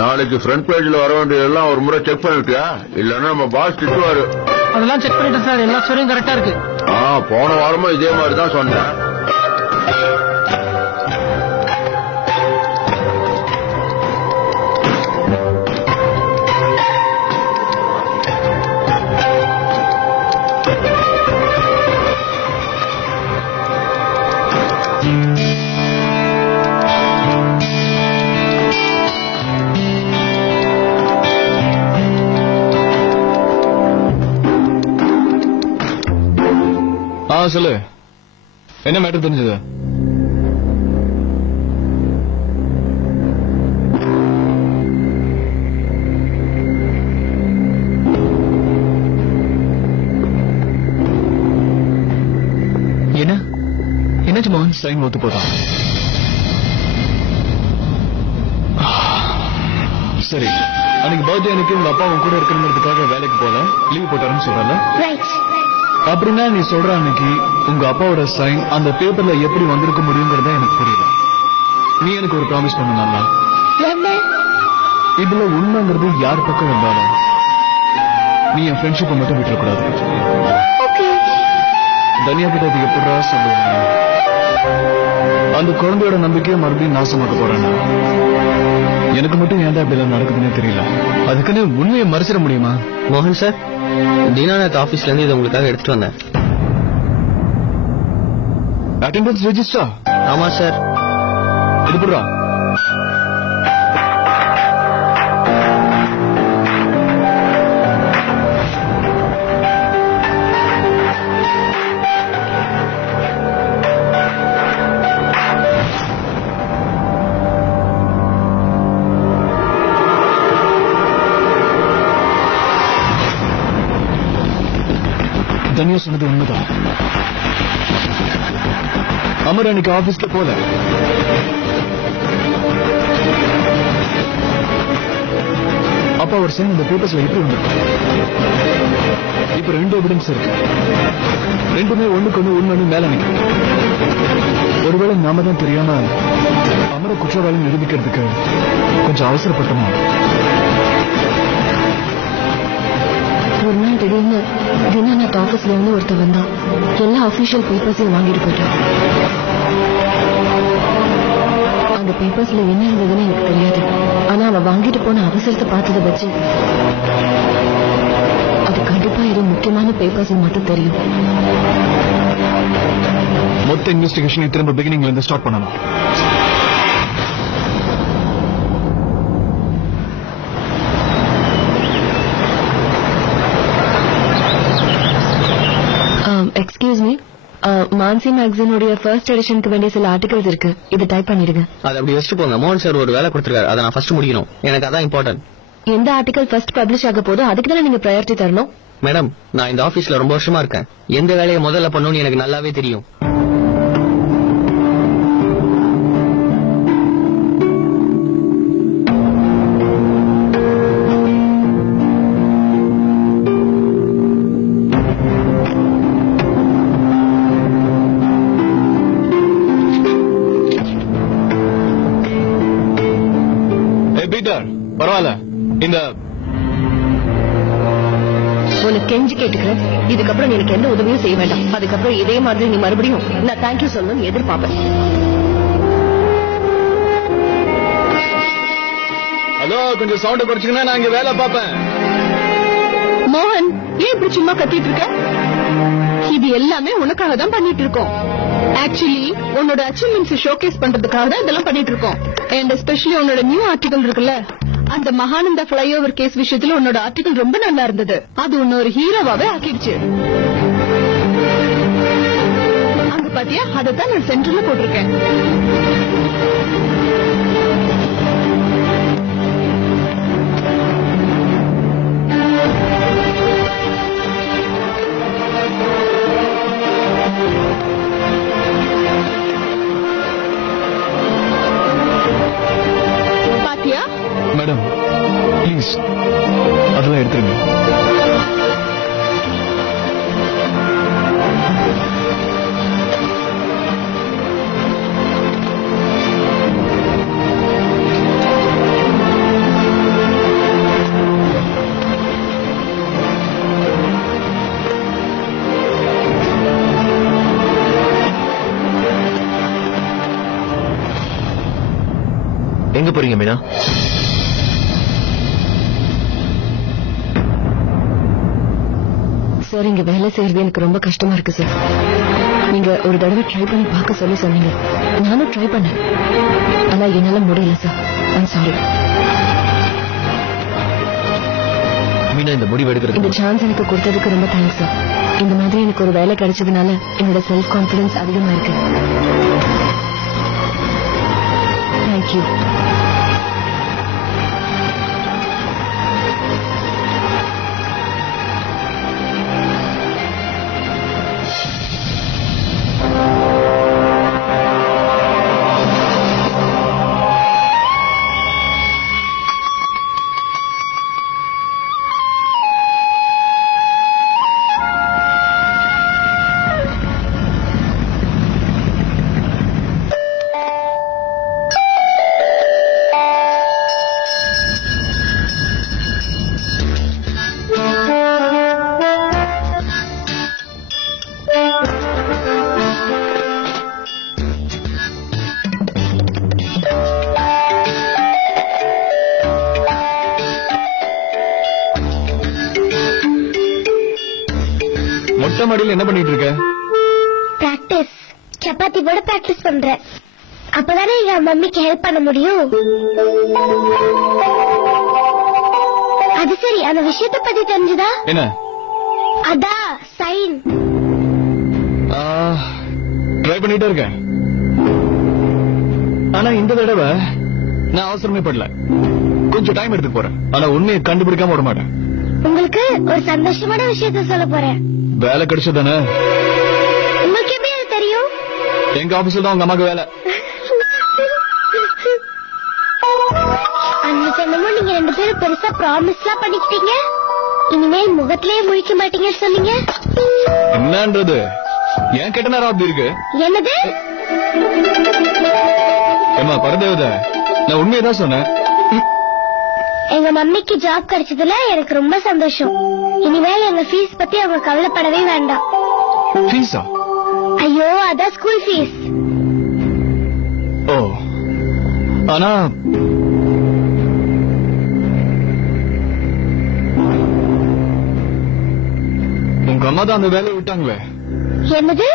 நாளைக்கு ஃப்ரண்ட் பேஜ்ல வர வேண்டியதெல்லாம் ஒரு முறை செக் பண்ணிட்டியா? இல்லன்னா நம்ம பாஸ் திட்டுவாரு. அதெல்லாம் செக் பண்ணிட்டேன் சார், எல்லா ஸ்டோரியும் கரெக்டா இருக்கு. போன வாரமும் இதே மாதிரி தான் சொன்னேன். சொல்லு, என்ன மேட்டர் தெரிஞ்சது? என்னாச்சு மோகன்? சைன் ஒத்து போட்டான். சரி, அன்னைக்கு பர்த்டே அன்னைக்கு உங்க அப்பா உங்க கூட இருக்கணுங்கிறதுக்காக வேலைக்கு போல லீவ் போட்டாருன்னு சொல்றல? அப்படின்னா நீ சொல்ற அன்னைக்கு உங்க அப்பாவோட சைன் அந்த பேப்பர்ல எப்படி வந்திருக்க முடியுங்கிறத எனக்கு புரியல. நீ எனக்கு ஒரு ப்ராமிஸ் பண்ண. இதுல உண்மைங்கிறது யார் பக்கம் இருந்தாலும் நீ என் ஃப்ரெண்ட்ஷிப்பை மட்டும் விட்டுறக்கூடாது. தனியா கிட்ட அது எப்படா சொல்லுவாங்க? அந்த குழந்தையோட நம்பிக்கையை மறுபடியும் நாசமாக்க போறேன். எனக்கு மட்டும் ஏன்டா இப்படி நடக்குதுன்னே தெரியல. அதுக்குன்னு உண்மையை மறைச்சிட முடியுமா? மோகன் சார், தீனாநாத் ஆபீஸ்ல இருந்து இதை உங்களுக்காக எடுத்துட்டு வந்தேன். Attendance register? ஆமா சார். இது புறா தனியா சொன்னது உண்மைதான். அமர் அன்னைக்கு ஆபீஸ்க்கு போல. அப்பா ஒரு சைன் அந்த பேப்பர்ஸ்ல எப்படி வந்திருக்கு? இப்ப 2 எவிடன்ஸ் இருக்கு. ரெண்டுமே ஒண்ணுக்கு ஒண்ணு உண்மைன்னு மேல நினைக்கிறேன். ஒருவேளை நாம தான் தெரியாம அமர குற்றவாளி நிரூபிக்கிறதுக்கு கொஞ்சம் அவசரப்பட்டோமா? ஒரு நாள் திடீர்னு தீனாநாத் ஆபீஸ்ல இருந்து ஒருத்தர் வந்தான். எல்லா அபிஷியல் பேப்பர்ஸையும் வாங்கிட்டு போயிட்டான். அந்த பேப்பர்ஸ்ல என்ன இருந்ததுன்னு எனக்கு தெரியாது. ஆனா அவன் வாங்கிட்டு போன அவசரத்தை பார்த்ததை வச்சு அது கண்டிப்பா ஏதோ முக்கியமான பேப்பர்ஸ் மட்டும் தெரியும். மொத்த இன்வெஸ்டிகேஷனை திரும்ப பிகினிங்ல இருந்து ஸ்டார்ட் பண்ணணும். எக்ஸ்கியூஸ் மீ, மான்சி மேகசினுடைய ஃபர்ஸ்ட் எடிஷனுக்கு வேண்டிய சில ஆர்டிகல்ஸ் இருக்கு. இது டைப் பண்ணிடுங்க. அதை அப்படி வச்சுட்டு போங்க. மோகன் சார் ஒரு வேலை கொடுத்திருக்காரு, அதை நான் ஃபர்ஸ்ட் முடிக்கணும். எனக்கு அதான் இம்பார்ட்டன்ட். எந்த ஆர்டிகல் ஃபர்ஸ்ட் பப்ளிஷ் ஆக போதோ அதுக்கு தானே நீங்க ப்ரையாரிட்டி தரணும். மேடம், நான் இந்த ஆபீஸ்ல ரொம்ப வருஷமா இருக்கேன். எந்த வேலையை முதல்ல பண்ணணும்னு எனக்கு நல்லாவே தெரியும். பரவாயில்ல, இந்த உனக்கு கெஞ்சி கேட்டுக்கிறேன். இதுக்கப்புறம் எனக்கு எந்த உதவியும் செய்ய வேண்டாம். அதுக்கப்புறம் இதே மாதிரி நீ மறுபடியும் நான் தேங்க்யூ சொல்லணும்னு எதிர்பார்ப்பேன். ஹலோ, கொஞ்சம் சவுண்ட குறைச்சிங்கன்னா நான் இங்க வேலை பார்ப்பேன். மோகன், ஏன் இப்படி சும்மா கத்திட்டு இருக்க? இது எல்லாமே உனக்காக தான் பண்ணிட்டு இருக்கோம். ஆக்சுவலி உன்னோட அச்சீவ்மெண்ட்ஸ் ஷோகேஸ் பண்றதுக்காக தான் இதெல்லாம் பண்ணிட்டு இருக்கோம். அண்ட் எஸ்பெஷலி உன்னோட நியூ ஆர்டிகல் இருக்குல்ல, அந்த மகானந்தா ஃபிளைஓவர் கேஸ் விஷயத்துல உன்னோட ஆர்டிகல் ரொம்ப நல்லா இருந்தது. அது உன்ன ஒரு ஹீரோவாவே ஆக்கிடுச்சு. அங்க பாத்தியா, அதைத்தான் நான் சென்டர்ல போட்டிருக்கேன். மேடம், ப்ளீஸ் அதெல்லாம் எடுத்துருங்க. எங்க போறீங்க மீனா? சார் இங்க வேலை செய்யறது எனக்கு ரொம்ப கஷ்டமா இருக்கு சார். நீங்க ஒரு தடவை ட்ரை பண்ணி பார்க்க சொல்லி சொன்னீங்க. நானும் ட்ரை பண்ணேன். ஆனா என்னால முடியல சார். I'm sorry. மீனா இந்த முடிவு எடுக்கிறது இந்த சான்ஸ் எனக்கு கொடுத்ததுக்கு ரொம்ப தேங்க்ஸ் சார். இந்த மாதிரி எனக்கு ஒரு வேலை கிடைச்சதுனால என்னோட செல்ஃப் கான்பிடன்ஸ் அதிகமா இருக்கு. தேங்க்யூ. மொட்டை மாடியில் என்ன பண்ணிட்டு இருக்க? பிராக்டிஸ். சப்பாத்தி போட பிராக்டிஸ் பண்றேன். அப்பதானே எங்க மம்மிக்கு ஹெல்ப் பண்ண முடியும். அது சரி, அந்த விஷயத்தை பத்தி தெரிஞ்சுதா? என்ன? அதான் சைன். ட்ரை பண்ணிட்டே இருக்கேன். ஆனா இந்த தடவை நான் அவசரமே படல. கொஞ்சம் டைம் எடுத்து போறேன். ஆனா உண்மையை கண்டுபிடிக்காம விட மாட்டேன். உங்களுக்கு ஒரு சந்தோஷமான விஷயத்த சொல்ல போறேன். வேலை கிடைச்சதானே? உங்களுக்கு எப்படி அது தெரியும்? எங்க ஆபீஸ்ல தான் உங்க அம்மாக்கு வேலை. அன்னைக்கு என்னமோ நீங்க 2 பேரும் பெருசா ப்ராமிஸ் எல்லாம் பண்ணிக்கிட்டீங்க. இனிமேல் முகத்திலேயே முழிக்க மாட்டீங்கன்னு சொன்னீங்க. என்னன்றது ஏன் கெட்ட நேரம் அப்படி இருக்கு? என்னது? ஏமா பரதேவத, நான் உண்மையதான் சொன்னேன். எங்க மம்மிக்கு ஜாப் கிடைச்சதுல எனக்கு ரொம்ப சந்தோஷம். இனிமேல் எங்க ஃபீஸ் பத்தி அவங்க கவலைப்படவே வேண்டாம். ஃபீஸா? ஐயோ, அதான் ஸ்கூல் ஃபீஸ். ஓ, ஆனா உங்க அம்மா தான் அந்த வேலையை விட்டாங்களே. என்னது?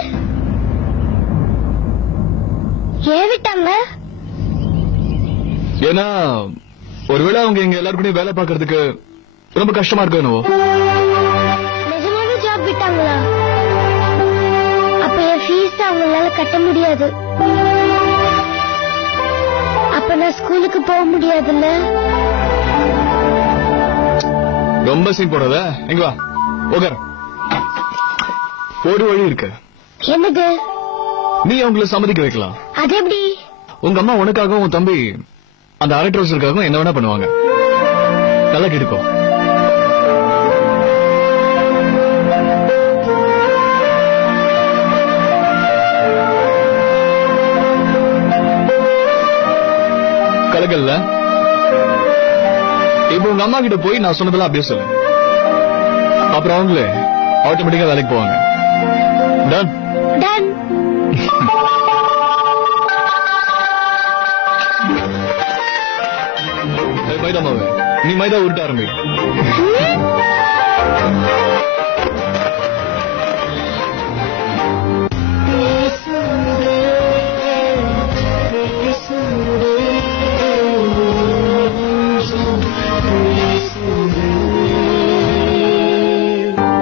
ஏன் விட்டாங்க? ஏன்னா ஒருவேளை அவங்க எங்க எல்லாருக்கும் வேலை பாக்குறதுக்கு ரொம்ப கஷ்டமா இருக்கு. என்னவோ நிஜமாவே ஜாப் விட்டாங்களா? அப்ப என் ஃபீஸ் அவங்களால கட்ட முடியாது. அப்ப நான் ஸ்கூலுக்கு போக முடியாதுல்ல. ரொம்ப சீன் போடாத. எங்க வா, உட்கார். ஒரு வழி இருக்கு. என்னது? நீ அவங்களை சம்மதிக்க வைக்கலாம். அது எப்படி? உங்க அம்மா உனக்காகவும் உன் தம்பி அந்த அரை ட்ரௌசருக்காகவும் என்ன வேணா பண்ணுவாங்க. நல்லா கேட்டுக்கோ. கலகல்ல இப்ப உங்க அம்மா கிட்ட போய் நான் சொன்னதெல்லாம் அப்படியே சொல்லு. அப்புறம் அவங்களே ஆட்டோமேட்டிக்கா வேலைக்கு போவாங்க. டன்? டன். மைதா மாவு, நீ மைதா உருட்ட ஆரம்பி.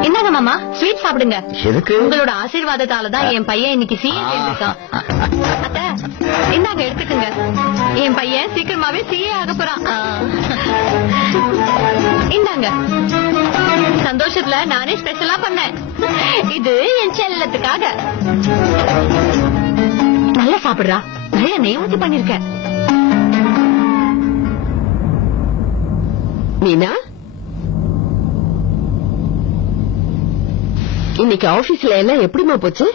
என்னங்க மாமா, ஸ்வீட் சாப்பிடுங்க. எதுக்கு? உங்களோட ஆசீர்வாதத்தாலதான் என் பையன் இன்னைக்கு சிஏ இருக்கான். அத்தை, இந்தாங்க எடுத்துக்கங்க. என் பையன் சீக்கிரமாவே சிஏ ஆக போறான். இந்தாங்க. சந்தோஷத்துல நானே ஸ்பெஷலா பண்ணேன். இது என் செல்லத்துக்காக. நல்லா சாப்பிடுறா. நிறைய நெய் ஊத்தி பண்ணிருக்கேன். மீனா, இன்னைக்கு ஆபீஸ்ல எல்லாம் எப்படிமா போச்சு?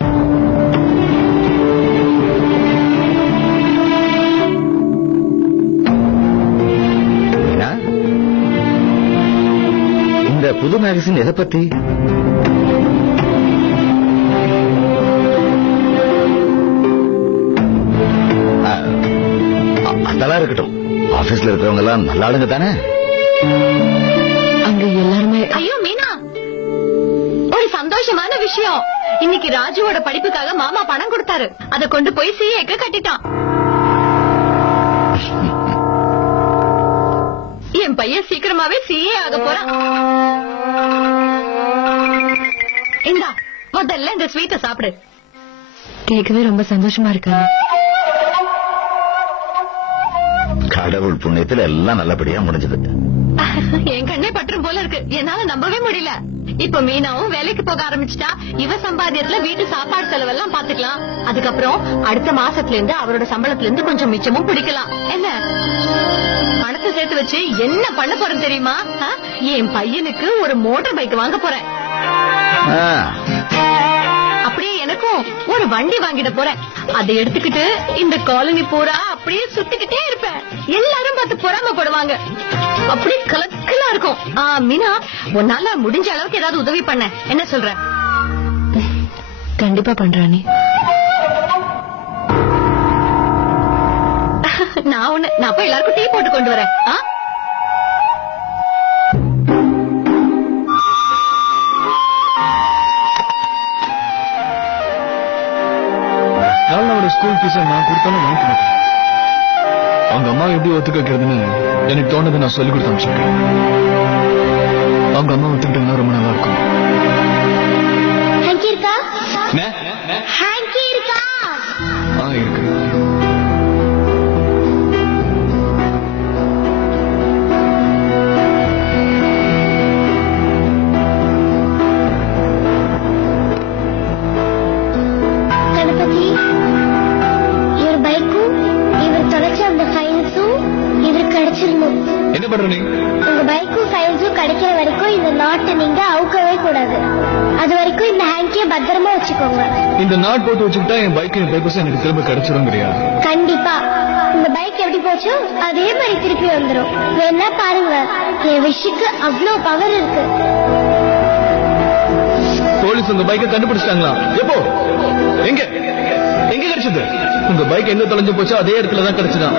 இந்த புது மேகசின் எதை பத்தி? அதெல்லாம் இருக்கட்டும். ஆபீஸ்ல இருக்கிறவங்க எல்லாம் நல்ல ஆளுங்க தானே? அங்க எல்லாருமே. ஐயோ மீனா, ஒரு சந்தோஷமான விஷயம். இன்னைக்கு ராஜுவோட படிப்புக்காக மாமா பணம் கொடுத்தாரு. அதை கொண்டு போய் சிஏக்கு கட்டிட்டான். என் பையன் சீக்கிரமாவே சிஏ ஆக போறான். இந்தா முதல்ல இந்த ஸ்வீட்டை சாப்பிடு. கேட்கவே ரொம்ப சந்தோஷமா இருக்கு. கடவுள் புண்ணியத்துல எல்லாம் நல்லபடியா முடிஞ்சது. என் கண்ணே பற்றும் போல இருக்கு. என்னால நம்பவே முடியல. இப்ப மீனாவும் வேலைக்கு போக ஆரம்பிச்சுட்டா. இவ சம்பாத்தியத்துல வீட்டு சாப்பாடு செலவெல்லாம் பாத்துக்கலாம். அதுக்கப்புறம் அடுத்த மாசத்துல இருந்து அவரோட சம்பளத்துல இருந்து கொஞ்சம் மிச்சமும் பிடிக்கலாம். என்ன பணத்தை சேர்த்து வச்சு என்ன பண்ண போறேன் தெரியுமா? என் பையனுக்கு ஒரு மோட்டார் பைக் வாங்க போறேன். அப்படியே எனக்கும் ஒரு வண்டி வாங்கிட போறேன். அதை எடுத்துக்கிட்டு இந்த காலனி பூரா அப்படியே சுத்திக்கிட்டே இருப்பேன். எல்லாரும் பார்த்து பொறாமப்படுவாங்க. அப்படியே கலக்கலா இருக்கும். மீனா, உன்னால முடிஞ்ச அளவுக்கு ஏதாவது உதவி பண்ண. என்ன சொல்ற? கண்டிப்பா பண்றானே. நான் போய் எல்லாருக்கும் டீ போட்டு கொண்டு வரேன். ஸ்கூல் ஃபீஸை நான் கொடுத்தாலும் வாங்கிக்க மாட்டேன். அவங்க அம்மா எப்படி ஒத்துக்க வைக்கிறதுன்னு எனக்கு தோணுது. நான் சொல்லிக் கொடுத்து அனுப்பிச்சிருக்கேன். அவங்க அம்மா ஒத்துக்கிட்டாங்கன்னா ரொம்ப நல்லா இருக்கும். இருக்கு. என்ன பண்ற நீ? உங்க பைக்கும் ஃபைல்ஸும் கிடைக்கிற வரைக்கும் இந்த நாட்டை நீங்க அவுக்கவே கூடாது. அது வரைக்கும் இந்த ஹேங்கிய பத்திரமா வச்சுக்கோங்க. இந்த நாட் போட்டு வச்சுக்கிட்டா என் பைக் என் பேப்பர்ஸ் எனக்கு திரும்ப கிடைச்சிருங்கிறியா? கண்டிப்பா. இந்த பைக் எப்படி போச்சோ அதே மாதிரி திருப்பி வந்துடும். வேணா பாருங்க, என் விஷுக்கு அவ்வளவு பவர் இருக்கு. போலீஸ் உங்க பைக்கை கண்டுபிடிச்சிட்டாங்களா? எப்போ? எங்க எங்க கிடைச்சது? உங்க பைக் எங்க தொலைஞ்சு போச்சோ அதே இடத்துல தான் கிடைச்சுதான்.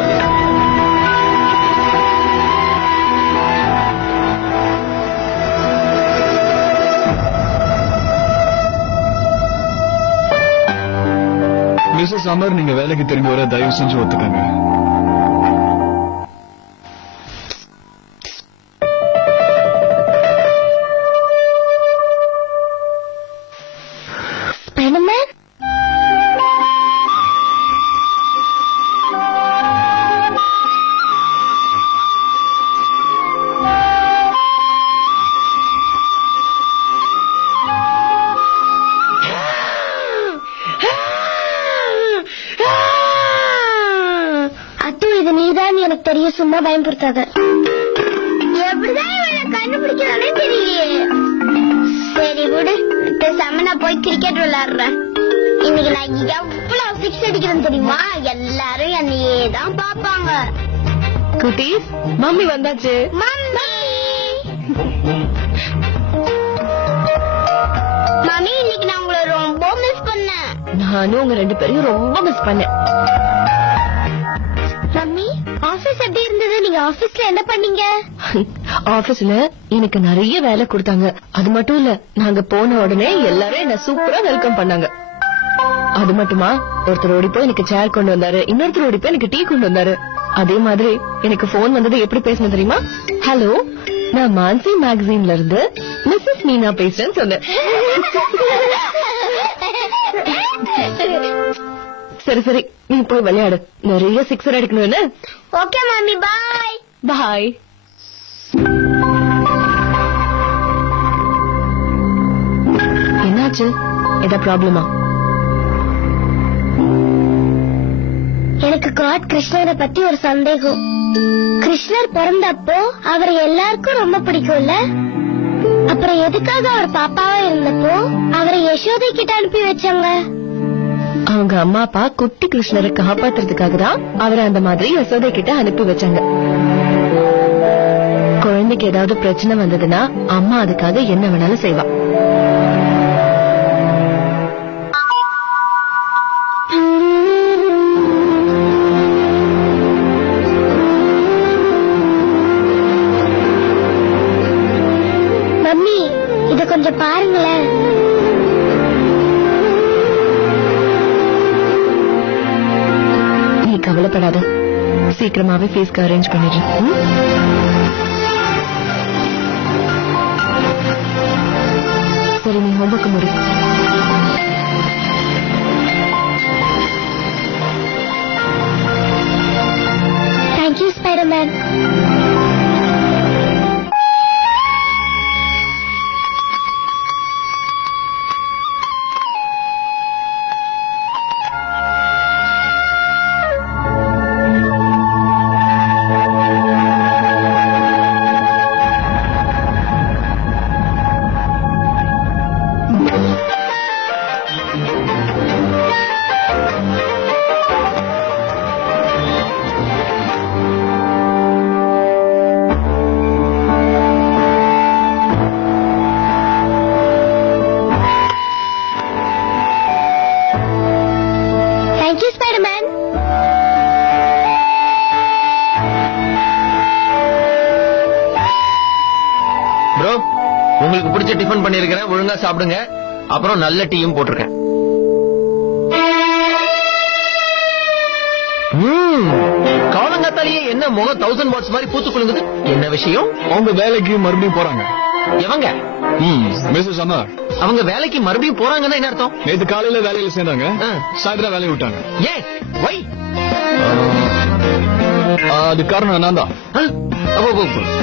மிஸ்ஸஸ் அமர், நீங்க வேலைக்கு திரும்பி வர தயவு செஞ்சு ஒத்துக்கங்க. எனக்கு தெரியும், சும்மா பயன்படுத்தாத. எப்படிதான் இவனை கண்டுபிடிக்கிறானே தெரியலையே. சரி விடு, பேசாம நான் போய் கிரிக்கெட் விளையாடுறேன். இன்னைக்கு நான் எவ்வளவு சிக்ஸ் அடிக்கிறேன்னு தெரியுமா? எல்லாரும் என்னையே தான் பாப்பாங்க. குட்டீஸ், மம்மி வந்தாச்சு. மம்மி, இன்னைக்கு நான் உங்களை ரொம்ப மிஸ் பண்ணேன். நானும் உங்க ரெண்டு பேரையும் ரொம்ப மிஸ் பண்ணேன். மம்மி, ஆபீஸ் எப்படி இருந்தது? நீங்க ஆபீஸ்ல என்ன பண்ணீங்க? ஆபீஸ்ல எனக்கு நிறைய வேலை கொடுத்தாங்க. அது மட்டும் இல்ல, நாங்க போன உடனே எல்லாரும் என்ன சூப்பரா வெல்கம் பண்ணாங்க. அது மட்டுமா, ஒருத்தர் ஓடி போய் எனக்கு சேர் கொண்டு வந்தாரு, இன்னொருத்தர் ஓடி போய் எனக்கு டீ கொண்டு வந்தாரு. அதே மாதிரி எனக்கு போன் வந்தது எப்படி பேசணும் தெரியுமா? ஹலோ, நான் மான்சி மேகசின்ல இருந்து மிஸ்ஸஸ் மீனா பேசுறேன்னு சொன்னேன். சரி சரி, நீ போய் விளையாடு. நிறைய சிக்ஸர் அடிக்கணும்னு. ஓகே மாமி, பாய் பாய். என்னாச்சு? ஏதா ப்ராப்ளமா? எனக்கு காட் கிருஷ்ணரை பத்தி ஒரு சந்தேகம். கிருஷ்ணர் பிறந்தப்போ அவர் எல்லாருக்கும் ரொம்ப பிடிக்கும்ல, அப்புறம் எதுக்காக அவர் பாப்பாவா இருந்தப்போ அவரை யசோதை கிட்ட அனுப்பி வச்சாங்க? அவங்க அம்மா அப்பா குட்டி கிருஷ்ணரை காப்பாத்துறதுக்காக தான் அவரை அந்த மாதிரி யசோதை கிட்ட அனுப்பி வச்சாங்க. குழந்தைக்கு ஏதாவது பிரச்சனை வந்ததுன்னா அம்மா அதுக்காக என்ன வேணாலும் செய்வா. கொஞ்சம் பாருங்களேன். நீ கவலைப்படாத, சீக்கிரமாவே ஃபீஸ்க்கு அரேஞ்ச் பண்ணிடுறேன். சரி, நீ ஹோம்ஒர்க் முடி. Thank you Spiderman. Thank you Spiderman. Bro, உங்களுக்கு பிடிச்ச டிஃபன் பண்ணிருக்கிறேன், ஒழுங்கா சாப்பிடுங்க. அப்புறம் நல்ல டீயும் போட்டிருக்கேன். காலங்காத்தாலேயே என்ன முகம் 1000 வாட்ஸ் மாதிரி பூத்து குலுங்குது? என்ன விஷயம்? அவங்க வேலைக்கு மறுபடியும் போறாங்க. எவங்க? மிஸ்ஸஸ் அம்மா அவங்க வேலைக்கு மறுபடியும் போறாங்கன்னா என்ன அர்த்தம்? நேத்து காலையில வேலையில சேர்ந்தாங்க, சாயந்தரம் வேலையை விட்டாங்க. ஏன்? வை? அது காரணம் நான் தான்.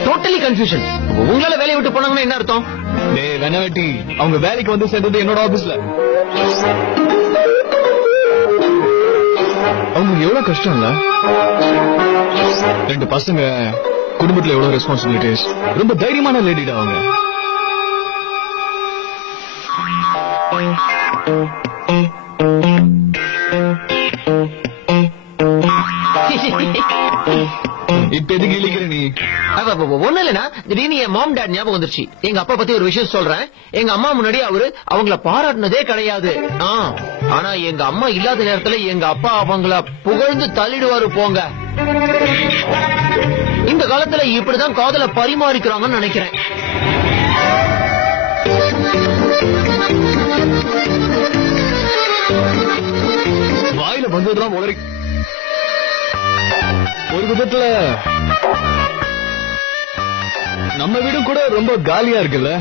Totally confusion. உங்களால வேலையை விட்டு போனாங்கன்னா என்ன அர்த்தம்? வெனவெட்டி அவங்க வேலைக்கு வந்து சேர்ந்தது என்னோட ஆபீஸ்ல. அவங்க எவ்வளவு கஷ்டம் இல்ல? 2 பசங்க, குடும்பத்துல எவ்வளவு ரெஸ்பான்சிபிலிட்டிஸ். ரொம்ப தைரியமான லேடிடா அவங்க. இப்ப எதுக்கு இழிக்கிற நீ? ஒண்ணு இல்லனா, திடீர்னு என் மாம் டாட் ஞாபகம் வந்துருச்சு. எங்க அப்பா பத்தி ஒரு விஷயம் சொல்றேன். எங்க அம்மா முன்னாடி அவரு அவங்கள பாராட்டினதே கிடையாது. ஆனா எங்க அம்மா இல்லாத நேரத்துல எங்க அப்பா அவங்கள புகழ்ந்து தள்ளிடுவாரு. போங்க, இந்த காலத்துல இப்படிதான் காதல பரிமாறிக்கிறாங்கன்னு நினைக்கிறேன். வாயில வந்ததுதான் உளறி. ஒரு விதத்துல நம்ம வீடு கூட ரொம்ப காலியா இருக்குல்ல,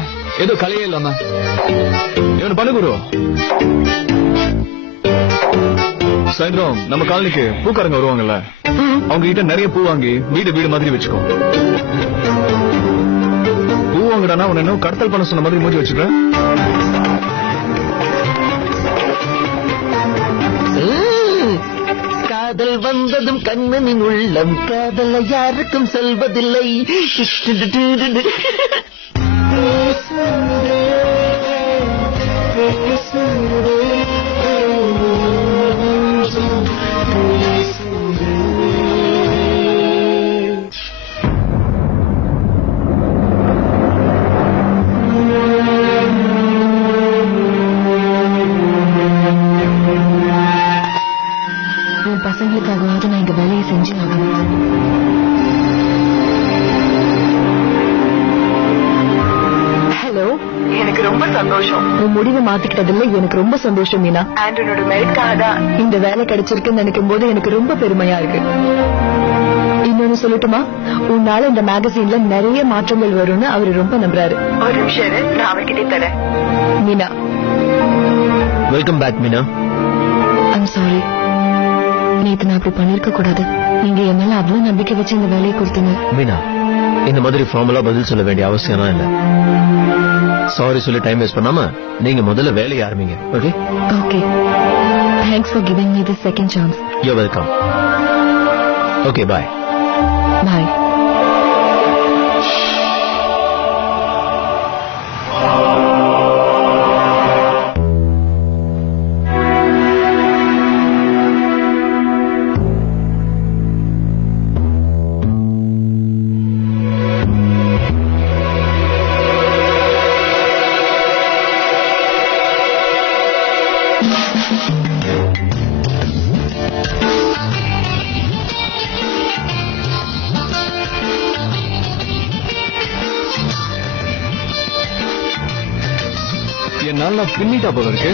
ஏதோ கலையே இல்லாம. இவன் பண்ணு குரு. சாயந்தரம் நம்ம காலனிக்கு பூக்காரங்க வருவாங்கல்ல, அவங்க கிட்ட நிறைய பூ வாங்கி வீடு வீடு மாதிரி வச்சுக்கோ. பூ வாங்கடானா உன்ன என்ன கடத்தல் பண்ண சொன்ன மாதிரி மூஞ்சி வச்சுக்க. காதல் வந்ததும் கண்ணனின் உள்ளம், காதல யாருக்கும் செல்வதில்லை. பசங்களுக்காகவாவது நான் இங்க வேலையை செஞ்சு ஆகணும். ஹலோ, எனக்கு ரொம்ப சந்தோஷம். உன் முடிவை மாத்திக்கிட்டதுல எனக்கு ரொம்ப சந்தோஷம் மீனா. ஆண்டனோட மெரிட்காக தான் இந்த வேலை கிடைச்சிருக்குன்னு நினைக்கும் போது எனக்கு ரொம்ப பெருமையா இருக்கு. இன்னொன்னு சொல்லட்டுமா, உன்னால இந்த மேகசீன்ல நிறைய மாற்றங்கள் வரும்னு அவரு ரொம்ப நம்புறாரு. ஒரு நிமிஷம், நான் அவர்கிட்ட தரேன். Meena, welcome back Meena. I'm sorry, நேத்து நான் அப்படி பண்ணிருக்க கூடாது. நீங்க என் மேல அவ்வளவு நம்பிக்கை வச்சு இந்த வேலையை கொடுத்தீங்க. மீனா, இந்த மாதிரி ஃபார்முலா பதில் சொல்ல வேண்டிய அவசியம் இல்ல. சாரி சொல்லி டைம் வேஸ்ட் பண்ணாம நீங்க முதல்ல வேலையை ஆரம்பிங்க. Okay? Okay. Thanks for giving me this second chance. You welcome. Okay, bye. Bye. நல்லா பின்னிட்டா போல இருக்கு.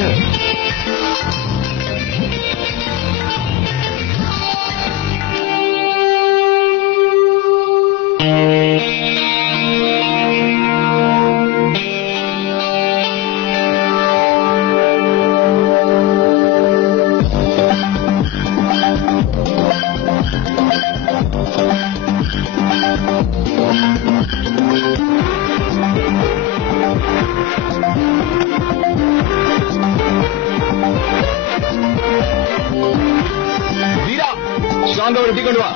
வீரா, ஸ்ட்ராங்கா ஒரு டீ கொண்டு வா.